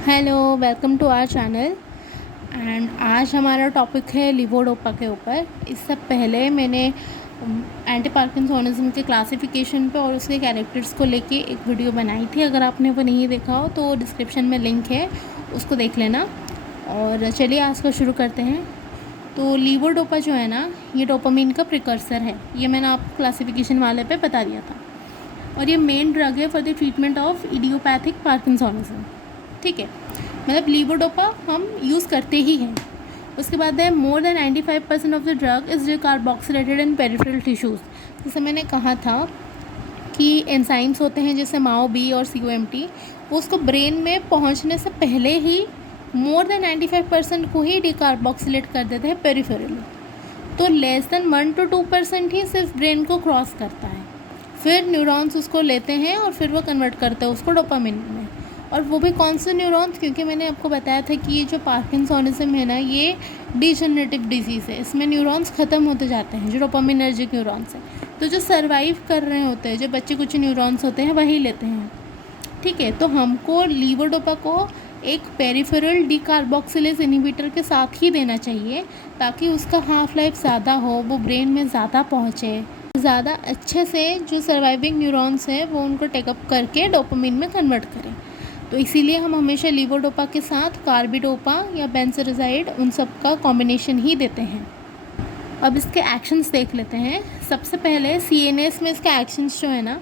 Hello, welcome to our channel. And आज हमारा topic है लीवोडोपा के ऊपर। इससे पहले मैंने एंटी पार्किंसोनिज्म के क्लासिफिकेशन पे और उसके कैरेक्टर्स को लेके एक वीडियो बनाई थी। अगर आपने वो नहीं देखा हो तो डिस्क्रिप्शन में लिंक है, उसको देख लेना। और चलिए आज का शुरू करते हैं। तो लीवोडोपा जो है ना, ये डोपामिन का प्रिकर्सर है। ये मैंने आपको क्लासिफिकेशन वाले पे बता दिया था। और ये मेन ड्रग है for the treatment of idiopathic parkinsonism. ठीक है, मतलब लीवोडोपा हम यूज़ करते ही हैं। उसके बाद है more than 95% of the drug is decarboxylated in peripheral tissues. जैसे मैंने कहा था कि एंजाइम्स होते हैं जैसे माओ बी और COMT, वो उसको ब्रेन में पहुंचने से पहले ही मोर देन 95% को ही डिकार्बोक्सिलेट कर देते हैं पेरिफेरली। तो लेस देन 1 to 2% ही सिर्फ ब्रेन को क्रॉस करता है। फिर न्यूरॉन्स उसको लेते हैं और फिर वो कन्वर्ट करते हैं उसको डोपामिन में। और वो भी कौन से न्यूरॉन्स, क्योंकि मैंने आपको बताया था कि ये जो पार्किंसोनिज्म है ना, ये डिजनरेटिव डिजीज़ है। इसमें न्यूरॉन्स ख़त्म होते जाते हैं, जो डोपामिनर्जिक न्यूरॉन्स हैं। तो जो सर्वाइव कर रहे होते हैं, जो बच्चे कुछ न्यूरॉन्स होते हैं, वही लेते हैं। ठीक है, तो हमको लीवोडोपा को एक पेरिफेरल डिकार्बोक्सिलेज इनहिबिटर के साथ ही देना चाहिए, ताकि उसका हाफ लाइफ ज़्यादा हो, वो ब्रेन में ज़्यादा पहुँचे, ज़्यादा अच्छे से जो सर्वाइविंग न्यूरॉन्स हैं वो उनको टेकअप करके डोपामिन में कन्वर्ट करें। तो इसीलिए हम हमेशा लीवोडोपा के साथ कार्बिडोपा या बेंजोडाइज़ाइड उन सब का कॉम्बिनेशन ही देते हैं। अब इसके एक्शंस देख लेते हैं। सबसे पहले CNS में इसके एक्शंस जो है ना,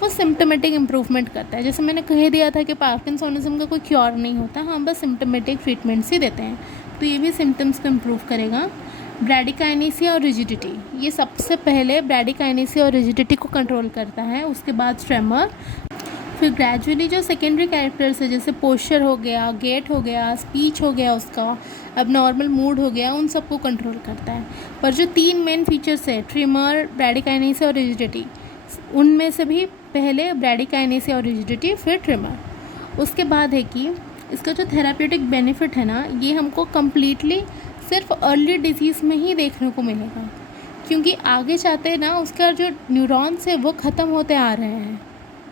वो सिम्टोमेटिक इम्प्रूवमेंट करता है। जैसे मैंने कह दिया था कि पार्किंसोनिज्म का कोई क्योर नहीं होता, हम बस सिम्टोमेटिक ट्रीटमेंट्स ही देते हैं। तो ये भी सिम्टम्स को इम्प्रूव करेगा। ब्रैडिकाइनेसिया और रिजिडिटी, ये सबसे पहले ब्रैडिकाइनेसिया और रिजिडिटी को कंट्रोल करता है। उसके बाद ट्रेमर, फिर ग्रेजुअली जो सेकेंडरी कैरेक्टर्स है जैसे पोस्चर हो गया, गेट हो गया, स्पीच हो गया, उसका अब नॉर्मल मूड हो गया, उन सबको कंट्रोल करता है। पर जो 3 मेन फीचर्स है, ट्रिमर, ब्रैडिकाइनेसिया और रिजिडिटी, उनमें से भी पहले ब्रैडिकाइनेसिया और रिजिडिटी, फिर ट्रिमर। उसके बाद है कि इसका जो थेराप्यूटिक बेनिफिट है ना, ये हमको कम्प्लीटली सिर्फ अर्ली डिजीज़ में ही देखने को मिलेगा, क्योंकि आगे जाते ना उसका जो न्यूरॉन्स है वो ख़त्म होते आ रहे हैं।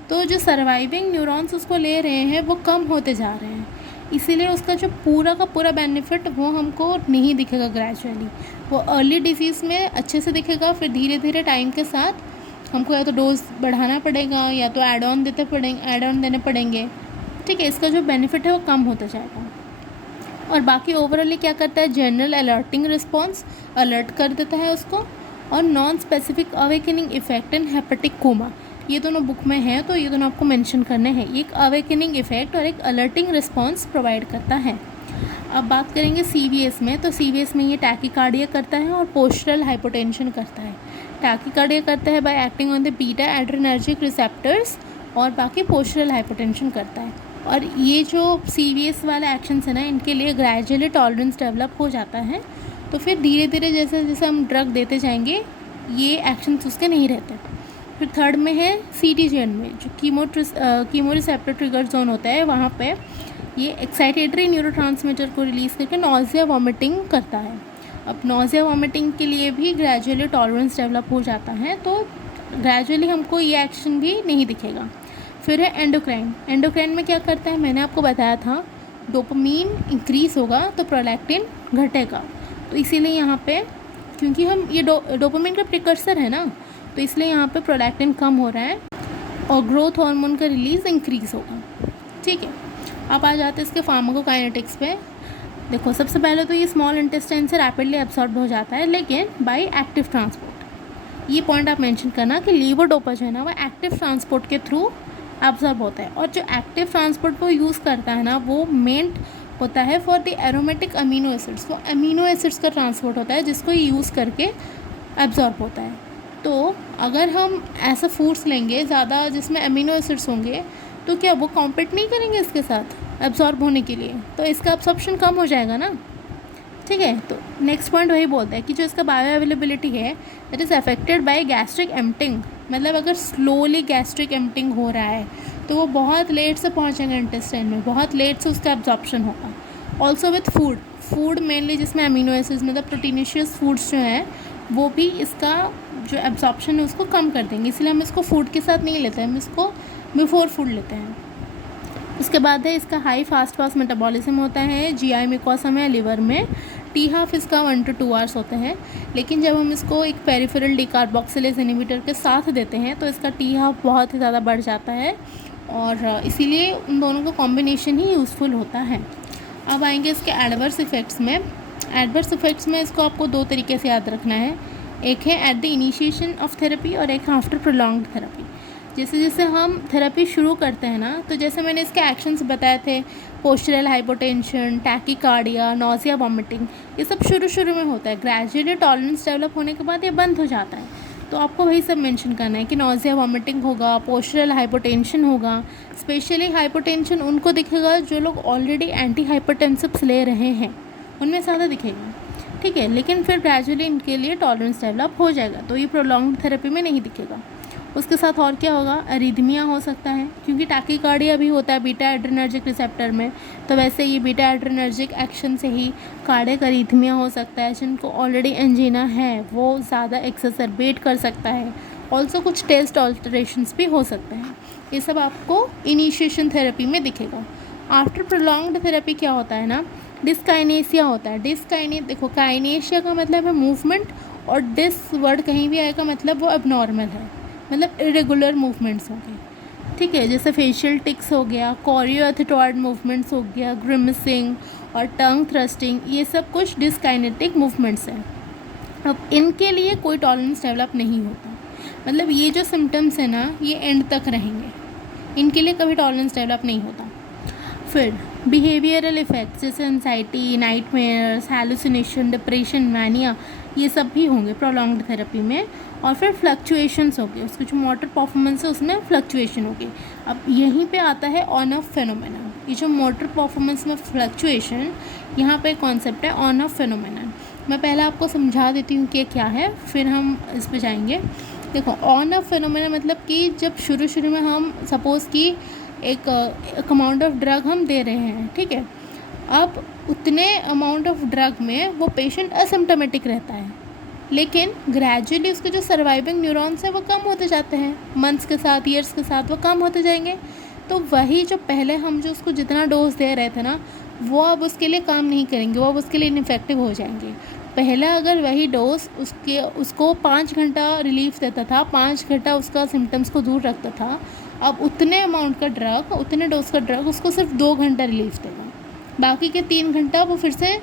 तो जो सर्वाइविंग न्यूरॉन्स उसको ले रहे हैं वो कम होते जा रहे हैं। इसीलिए उसका जो पूरा का पूरा बेनिफिट वो हमको नहीं दिखेगा ग्रेजुअली। वो अर्ली डिजीज़ में अच्छे से दिखेगा, फिर धीरे धीरे टाइम के साथ हमको या तो डोज बढ़ाना पड़ेगा या तो ऐड ऑन देने पड़ेंगे। ठीक है, इसका जो बेनिफिट है वो कम होता जाएगा। और बाकी ओवरऑली क्या करता है, जनरल अलर्टिंग रिस्पॉन्स, अलर्ट कर देता है उसको। और non specific awakening effect in hepatic coma, ये दोनों बुक में है तो ये दोनों आपको मेंशन करने हैं। ये एक अवेकनिंग इफेक्ट और एक अलर्टिंग रिस्पॉन्स प्रोवाइड करता है। अब बात करेंगे CVS में, तो CVS में ये टैकीकार्डिया करता है और पोस्चरल हाइपोटेंशन करता है। टैकीकार्डिया करता है bye acting on the beta adrenergic receptors, और बाकी पोस्चरल हाइपोटेंशन करता है। और ये जो CVS वाले एक्शंस है ना, इनके लिए ग्रेजुअली टॉलरेंस डेवलप हो जाता है। तो फिर धीरे धीरे जैसे जैसे हम ड्रग देते जाएंगे, ये एक्शंस उसके नहीं रहते। फिर थर्ड में है CTGN में, जो कीमो रिसेप्टर ट्रिगर जोन होता है, वहाँ पे ये एक्साइटेटरी न्यूरोट्रांसमीटर को रिलीज़ करके नॉजिया वॉमिटिंग करता है। अब नॉजिया वॉमिटिंग के लिए भी ग्रेजुअली टॉलरेंस डेवलप हो जाता है, तो ग्रेजुअली हमको ये एक्शन भी नहीं दिखेगा। फिर है एंडोक्राइन में क्या करता है, मैंने आपको बताया था, डोपामीन इंक्रीज़ होगा तो प्रोलैक्टिन घटेगा। तो इसीलिए यहाँ पे, क्योंकि हम ये डोपामीन का प्रिकर्सर है ना, तो इसलिए यहाँ पे प्रोलैक्टिन कम हो रहा है और ग्रोथ हार्मोन का रिलीज़ इंक्रीज़ होगा। ठीक है, अब आ जाते हैं इसके फार्माकोकाइनेटिक्स पे। देखो, सबसे पहले तो ये स्मॉल इंटेस्टाइन से रैपिडली एब्सॉर्ब हो जाता है, लेकिन बाय एक्टिव ट्रांसपोर्ट। ये पॉइंट आप मेंशन करना कि लीवोडोपा जो है ना, वो एक्टिव ट्रांसपोर्ट के थ्रू एब्सॉर्ब होता है। और जो एक्टिव ट्रांसपोर्ट वो यूज़ करता है ना, वो मेंट होता है for the aromatic amino acids. वो अमीनो एसिड्स का ट्रांसपोर्ट होता है जिसको यूज़ करके एब्जॉर्ब होता है। तो अगर हम ऐसा फूड्स लेंगे ज़्यादा जिसमें अमीनो एसिड्स होंगे, तो क्या वो कॉम्पीट नहीं करेंगे इसके साथ एब्जॉर्ब होने के लिए, तो इसका एब्सॉर्प्शन कम हो जाएगा ना। ठीक है, तो नेक्स्ट पॉइंट वही बोलता है कि जो इसका बायो अवेलेबिलिटी है, that is affected by gastric emptying. मतलब अगर स्लोली गैस्ट्रिक एम्प्टिंग हो रहा है तो वो बहुत लेट से पहुँचेगा इंटेस्टाइन में, बहुत लेट से उसका एब्जॉर्प्शन होगा। ऑल्सो विथ फूड मेनली जिसमें अमीनो एसिड्स, मतलब प्रोटीनिशियस फूड्स जो हैं, वो भी इसका जो एब्जॉर्प्शन है उसको कम कर देंगे। इसलिए हम इसको फूड के साथ नहीं लेते हैं, हम इसको बिफोर फूड लेते हैं। उसके बाद है इसका हाई फास्ट फास्ट मेटाबॉलिज्म होता है जीआई म्यूकोसा में, लिवर में। टी हाफ इसका 1 to 2 आवर्स होते हैं, लेकिन जब हम इसको एक पेरिफेरल डिकार्बोक्सिलेज इनहिबिटर के साथ देते हैं तो इसका टी हाफ बहुत ही ज़्यादा बढ़ जाता है, और इसीलिए उन दोनों का कॉम्बिनेशन ही यूज़फुल होता है। अब आएंगे इसके एडवर्स इफ़ेक्ट्स में। एडवर्स इफ़ेक्ट्स में इसको आपको 2 तरीके से याद रखना है, एक है at the initiation of therapy और एक आफ्टर प्रोलॉन्ग्ड थेरेपी। जैसे जैसे हम थेरेपी शुरू करते हैं ना, तो जैसे मैंने इसके एक्शंस बताए थे, postural hypotension, tachycardia, nausea, vomiting, ये सब शुरू में होता है। ग्रेजुअली टॉलरेंस डेवलप होने के बाद ये बंद हो जाता है, तो आपको वही सब मेंशन करना है कि नोजिया वॉमिटिंग होगा, पोस्चरल हाइपोटेंशन होगा। स्पेशली हाइपोटेंशन उनको दिखेगा जो लोग ऑलरेडी एंटी हाइपरटेंसिव्स ले रहे हैं, उनमें ज़्यादा दिखेगा, ठीक है। लेकिन फिर ग्रेजुअली इनके लिए टॉलरेंस डेवलप हो जाएगा, तो ये प्रोलॉन्ग्ड थेरेपी में नहीं दिखेगा। उसके साथ और क्या होगा, अरिथमिया हो सकता है, क्योंकि टैकीकार्डिया भी होता है बीटा एड्रेनर्जिक रिसेप्टर में, तो वैसे ये बीटा एड्रेनर्जिक एक्शन से ही कार्डियक अरिथमिया हो सकता है। जिनको ऑलरेडी एंजीना है वो ज़्यादा एक्सरबेट कर सकता है। ऑल्सो कुछ टेस्ट ऑल्टरेशंस भी हो सकते हैं। ये सब आपको इनिशिएशन थेरेपी में दिखेगा। आफ्टर प्रोलॉन्ग्ड थेरेपी क्या होता है ना, डिस्काइनेसिया होता है। देखो, काइनेशिया का मतलब है मूवमेंट, और डिस वर्ड कहीं भी आएगा मतलब वो अबनॉर्मल है, मतलब इरेगुलर मूवमेंट्स होंगे, ठीक है। जैसे फेशियल टिक्स हो गया, कोरियोएथेटॉइड मूवमेंट्स हो गया, ग्रिमसिंग और टंग थ्रस्टिंग, ये सब कुछ डिस्काइनेटिक मूवमेंट्स हैं। अब इनके लिए कोई टॉलरेंस डेवलप नहीं होता, मतलब ये जो सिम्टम्स हैं ना ये एंड तक रहेंगे, इनके लिए कभी टॉलरेंस डेवलप नहीं होता। फिर बिहेवियरल इफ़ेक्ट्स जैसे anxiety, nightmares, hallucination, depression, mania, ये सब भी होंगे प्रोलॉन्ग्ड थेरेपी में। और फिर फ्लक्चुएशंस होगी, उसकी जो मोटर परफॉर्मेंस है उसमें फ्लक्चुएशन होगी। अब यहीं पे आता है ऑन ऑफ फेनोमेनन। ये जो मोटर परफॉर्मेंस में फ्लक्चुएशन, यहाँ पे कॉन्सेप्ट है ऑन ऑफ फेनोमेनन। मैं पहले आपको समझा देती हूँ कि क्या है, फिर हम इस पे जाएंगे। देखो, ऑन ऑफ फेनोमेनन मतलब कि जब शुरू में हम सपोज़ कि एक अमाउंट ऑफ ड्रग हम दे रहे हैं, ठीक है। अब उतने अमाउंट ऑफ ड्रग में वो पेशेंट असिम्प्टोमेटिक रहता है, लेकिन ग्रेजुअली उसके जो सर्वाइविंग न्यूरॉन्स हैं वो कम होते जाते हैं, मंथ्स के साथ, ईयर्स के साथ वो कम होते जाएंगे। तो वही जो पहले हम जो उसको जितना डोज दे रहे थे ना, वो अब उसके लिए काम नहीं करेंगे, वो अब उसके लिए इनफेक्टिव हो जाएंगे। पहला अगर वही डोज उसको 5 घंटा रिलीफ देता था, 5 घंटा उसका सिम्टम्स को दूर रखता था, अब उतने अमाउंट का ड्रग, उतने डोज का ड्रग उसको सिर्फ 2 घंटा रिलीफ देगा, बाकी के 3 घंटा वो फिर से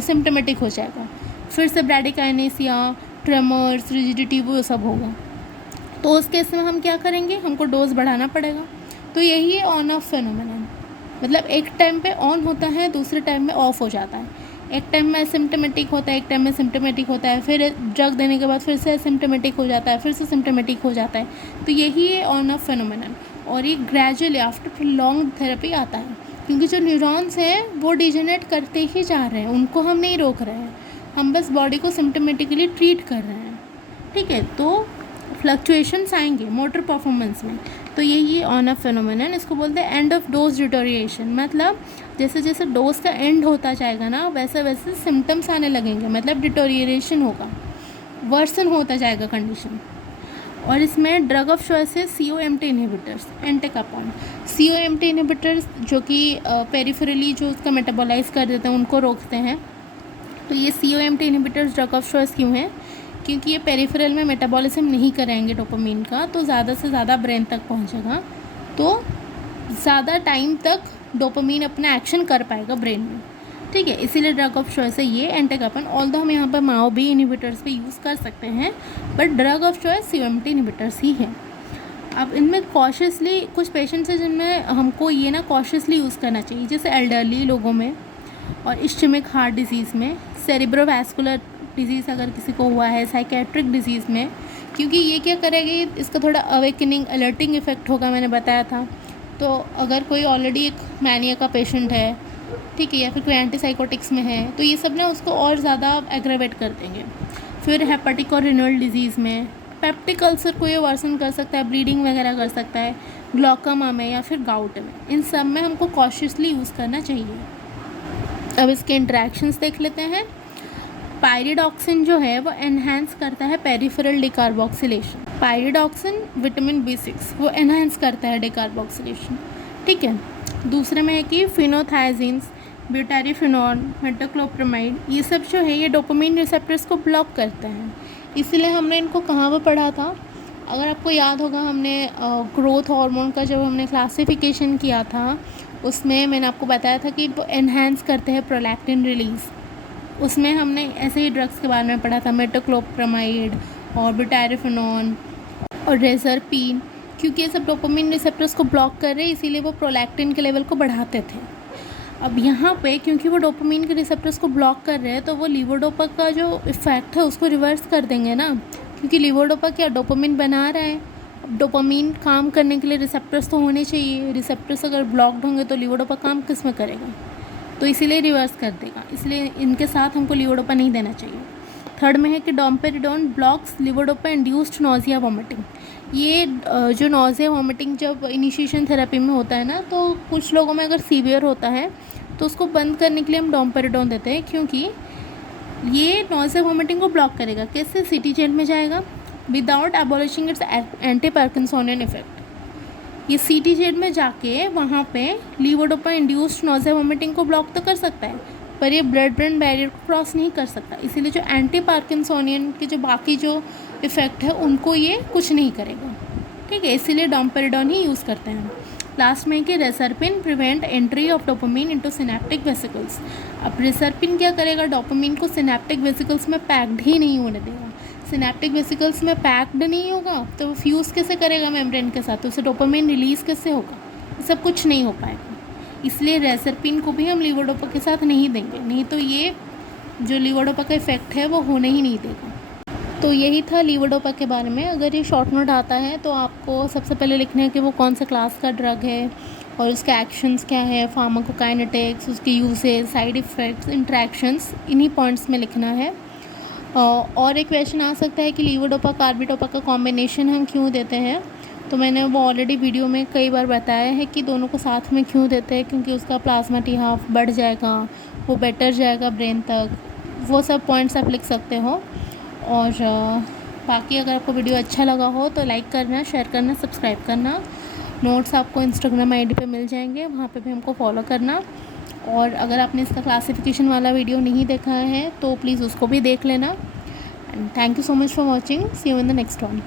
सिम्टोमेटिक हो जाएगा, फिर से ब्रैडिकाइनेसिया, ट्रेमर्स, रिजिडिटी, वो सब होगा। तो उस केस में हम क्या करेंगे, हमको डोज बढ़ाना पड़ेगा। तो यही है ऑन ऑफ फेनोमेनन, मतलब एक टाइम पे ऑन होता है, दूसरे टाइम में ऑफ हो जाता है। एक टाइम में सिम्टोमेटिक होता है, एक टाइम में सिम्टोमेटिक होता है, फिर ड्रग देने के बाद फिर से सिम्टोमेटिक हो जाता है, फिर से सिम्टोमेटिक हो जाता है। तो यही है ऑन ऑफ फेनोमेनन, और ये ग्रेजुअली आफ्टर लॉन्ग थेरेपी आता है, क्योंकि जो न्यूरॉन्स हैं वो डिजेनरेट करते ही जा रहे हैं, उनको हम नहीं रोक रहे हैं, हम बस बॉडी को सिम्टोमेटिकली ट्रीट कर रहे हैं, ठीक है। तो फ्लक्चुएशंस आएंगे मोटर परफॉर्मेंस में, तो यही ऑन ऑफ फेनोमेनन। इसको बोलते हैं एंड ऑफ डोज डिटोरिएशन, मतलब जैसे जैसे डोज का एंड होता जाएगा ना, वैसे वैसे सिम्टम्स आने लगेंगे, मतलब डिटोरिएशन होगा, वर्सन होता जाएगा कंडीशन। और इसमें ड्रग ऑफ चॉइस है COMT इनहिबिटर्स, एंटेकापॉन। COMT इनहिबिटर्स जो कि पेरिफेरली जो उसका मेटाबोलाइज कर देते हैं, उनको रोकते हैं। तो ये COMT inhibitors drug of choice क्यों है, क्योंकि ये पेरिफेरल में मेटाबॉलिज्म नहीं कराएंगे डोपामिन का, तो ज़्यादा से ज़्यादा ब्रेन तक पहुंचेगा, तो ज़्यादा टाइम तक डोपामिन अपना एक्शन कर पाएगा ब्रेन में, ठीक है। इसीलिए ड्रग ऑफ चॉइस है ये एंटेकापन। ऑल्दो हम यहाँ पर MAO-B इनहिबिटर्स भी यूज़ कर सकते हैं, but drug of choice COMT inhibitors ही है। अब इनमें कॉशियसली कुछ पेशेंट्स हैं जिनमें हमको ये ना कॉशियसली यूज़ करना चाहिए, जैसे एल्डरली लोगों में, और इस्चेमिक हार्ट डिजीज़ में, सेरिब्रोवैस्कुलर डिजीज़ अगर किसी को हुआ है, साइकेट्रिक डिजीज़ में, क्योंकि ये क्या करेगी, इसका थोड़ा अवेकनिंग, अलर्टिंग इफेक्ट होगा, मैंने बताया था। तो अगर कोई ऑलरेडी एक मैनिया का पेशेंट है, ठीक है, या फिर कोई एंटीसाइकोटिक्स में है, तो ये सब ना उसको और ज़्यादा एग्रेवेट कर देंगे। फिर हेपेटिक और रिनल डिजीज़ में, पेप्टिक अल्सर को ये वर्सन कर सकता है, ब्लीडिंग वगैरह कर सकता है, ग्लॉकोमा में या फिर गाउट में, इन सब में हमको कॉशियसली यूज़ करना चाहिए। अब इसके इंटरेक्शंस देख लेते हैं। पायरिडॉक्सिन जो है वो एनहांस करता है peripheral decarboxylation. Pyridoxine vitamin B6 वो एनहांस करता है डिकार्बोक्सिलेशन, ठीक है। दूसरे में है कि फिनोथायजीन्स, ब्यूटारीफिनॉन, मेटोक्लोप्रामाइड, ये सब जो है ये डोपामिन रिसेप्टर्स को ब्लॉक करते हैं। इसीलिए हमने इनको कहाँ पर पढ़ा था, अगर आपको याद होगा हमने ग्रोथ हार्मोन का जब हमने क्लासिफिकेशन किया था उसमें मैंने आपको बताया था कि वो एनहांस करते हैं प्रोलैक्टिन रिलीज़। उसमें हमने ऐसे ही ड्रग्स के बारे में पढ़ा था, मेटोक्लोप्रामाइड और ब्यूटारीफिनॉन और रेजरपिन, क्योंकि ये सब डोपामिन रिसेप्टर्स को ब्लॉक कर रहे हैं इसीलिए वो प्रोलैक्टिन के लेवल को बढ़ाते थे। अब यहाँ पे क्योंकि वो डोपामिन के रिसेप्टर्स को ब्लॉक कर रहे हैं तो वो लीवोडोपा का जो इफ़ेक्ट है उसको रिवर्स कर देंगे ना, क्योंकि लीवोडोपा क्या डोपामिन बना रहा है। अब डोपामिन काम करने के लिए रिसेप्टर्स तो होने चाहिए, रिसेप्टर्स अगर ब्लॉक्ड होंगे तो लीवोडोपा काम किस में करेगा, तो इसीलिए रिवर्स कर देगा। इसलिए इनके साथ हमको लीवोडोपा नहीं देना चाहिए। थर्ड में है कि domperidone blocks levodopa induced nausea vomiting. ये जो नोजिया वॉमिटिंग जब इनिशिएशन थेरेपी में होता है ना, तो कुछ लोगों में अगर सीवियर होता है तो उसको बंद करने के लिए हम डोम्पेरिडोन देते हैं, क्योंकि ये नोजिया वॉमिटिंग को ब्लॉक करेगा। कैसे? सिटी चेन में जाएगा without abolishing it's anti parkinsonian effect. ये सिटी चेन में जाके वहाँ पे लीवोडोपा इंड्यूस्ड नोजिया वॉमिटिंग को ब्लॉक तो कर सकता है, पर ये ब्लड ब्रेन बैरियर को क्रॉस नहीं कर सकता। इसीलिए जो एंटी पार्किंसोनियन के जो बाकी जो इफ़ेक्ट है उनको ये कुछ नहीं करेगा, ठीक है। इसीलिए डोम्पेरिडोन ही यूज़ करते हैं। लास्ट में कि reserpine prevent entry of dopamine into synaptic vesicles. अब रेसरपिन क्या करेगा, डोपामिन को सिनेप्टिक वेसिकल्स में पैक्ड ही नहीं होने देगा। सिनेप्टिक वेसिकल्स में पैक्ड नहीं होगा तो वो फ्यूज़ कैसे करेगा मेम्ब्रेन के साथ, तो उसे डोपामिन रिलीज़ कैसे होगा, ये सब कुछ नहीं हो पाएगा। इसलिए रेसरपिन को भी हम लीवोडोपा के साथ नहीं देंगे, नहीं तो ये जो लीवोडोपा का इफ़ेक्ट है वो होने ही नहीं देगा। तो यही था लीवोडोपा के बारे में। अगर ये शॉर्ट नोट आता है तो आपको सबसे पहले लिखना है कि वो कौन सा क्लास का ड्रग है और उसके एक्शंस क्या है, फार्माकोकाइनेटिक्स, उसके यूसेज, साइड इफ़ेक्ट्स, इंट्रैक्शंस, इन्हीं पॉइंट्स में लिखना है। और एक क्वेश्चन आ सकता है कि लीवोडोपा कार्बिडोपा का कॉम्बिनेशन हम क्यों देते हैं, तो मैंने वो ऑलरेडी वीडियो में कई बार बताया है कि दोनों को साथ में क्यों देते हैं, क्योंकि उसका प्लाज्मा टी हाफ बढ़ जाएगा, वो बेटर जाएगा ब्रेन तक। वो सब पॉइंट्स आप लिख सकते हो। और बाकी अगर आपको वीडियो अच्छा लगा हो तो लाइक करना, शेयर करना, सब्सक्राइब करना। नोट्स आपको इंस्टाग्राम आईडी पे मिल जाएंगे, वहाँ पे भी हमको फॉलो करना। और अगर आपने इसका क्लासिफिकेशन वाला वीडियो नहीं देखा है तो प्लीज़ उसको भी देख लेना। And thank you so much for watching. See you in the next one.